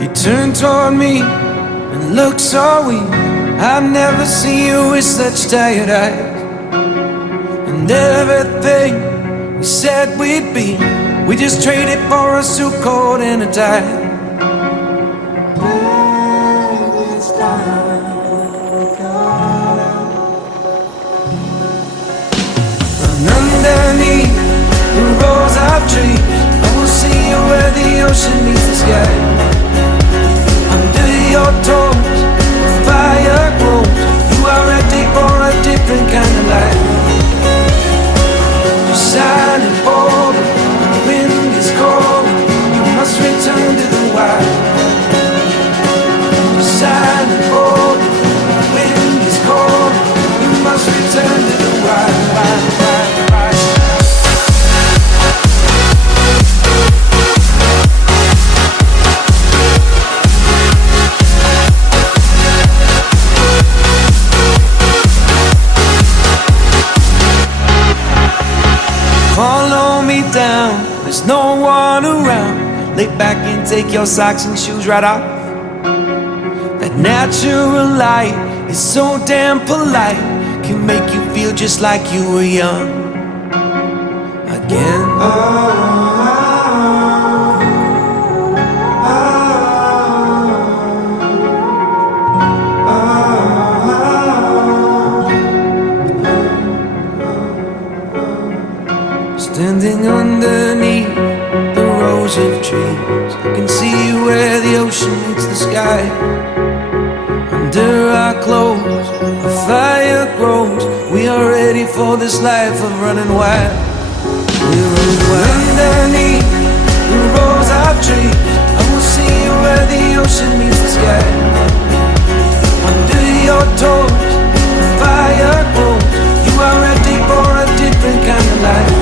You turn toward me and look so weak. I've never seen you with such tired eyes. And everything we said we'd be, we just traded for a suit coat and a tie. And underneath the rows of trees, I will see you where the ocean meets the sky. Under your toes, the fire grows. You are ready for a different kind of life. You're shining forward, the wind is cold. You must return to the wild. You're shining forward, the wind is cold. You must return to the wild. Follow me down, there's no one around. Lay back and take your socks and shoes right off. That natural light is so damn polite, can make you feel just like you were young again. Standing underneath the rows of trees, I can see where the ocean meets the sky. Under our clothes, a fire grows. We are ready for this life of running wild. We're running wild. Underneath the rows of trees, I will see you where the ocean meets the sky. Under your toes, the fire grows. You are ready for a different kind of life.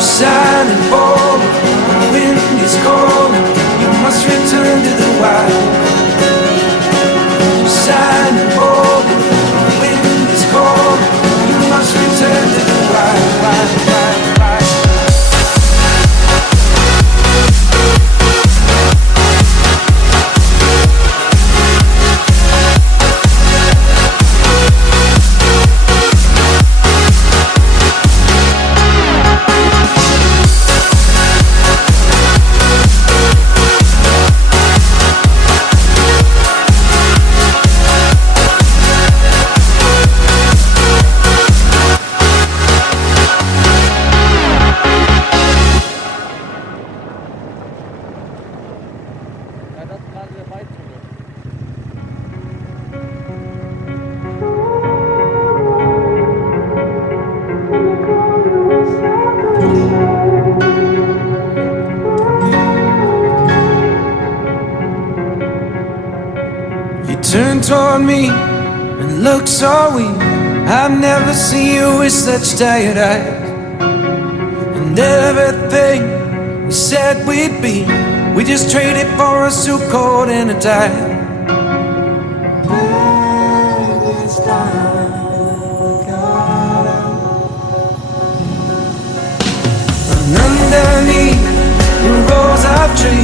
Shining forward, the wind is cold. You must return to the wild. Shining forward, the wind is cold. You must return to the wild. Turn toward me and look so weak. I've never seen you with such tired eyes. And everything we said we'd be, we just traded for a suit coat and a tie. And underneath the rows of trees,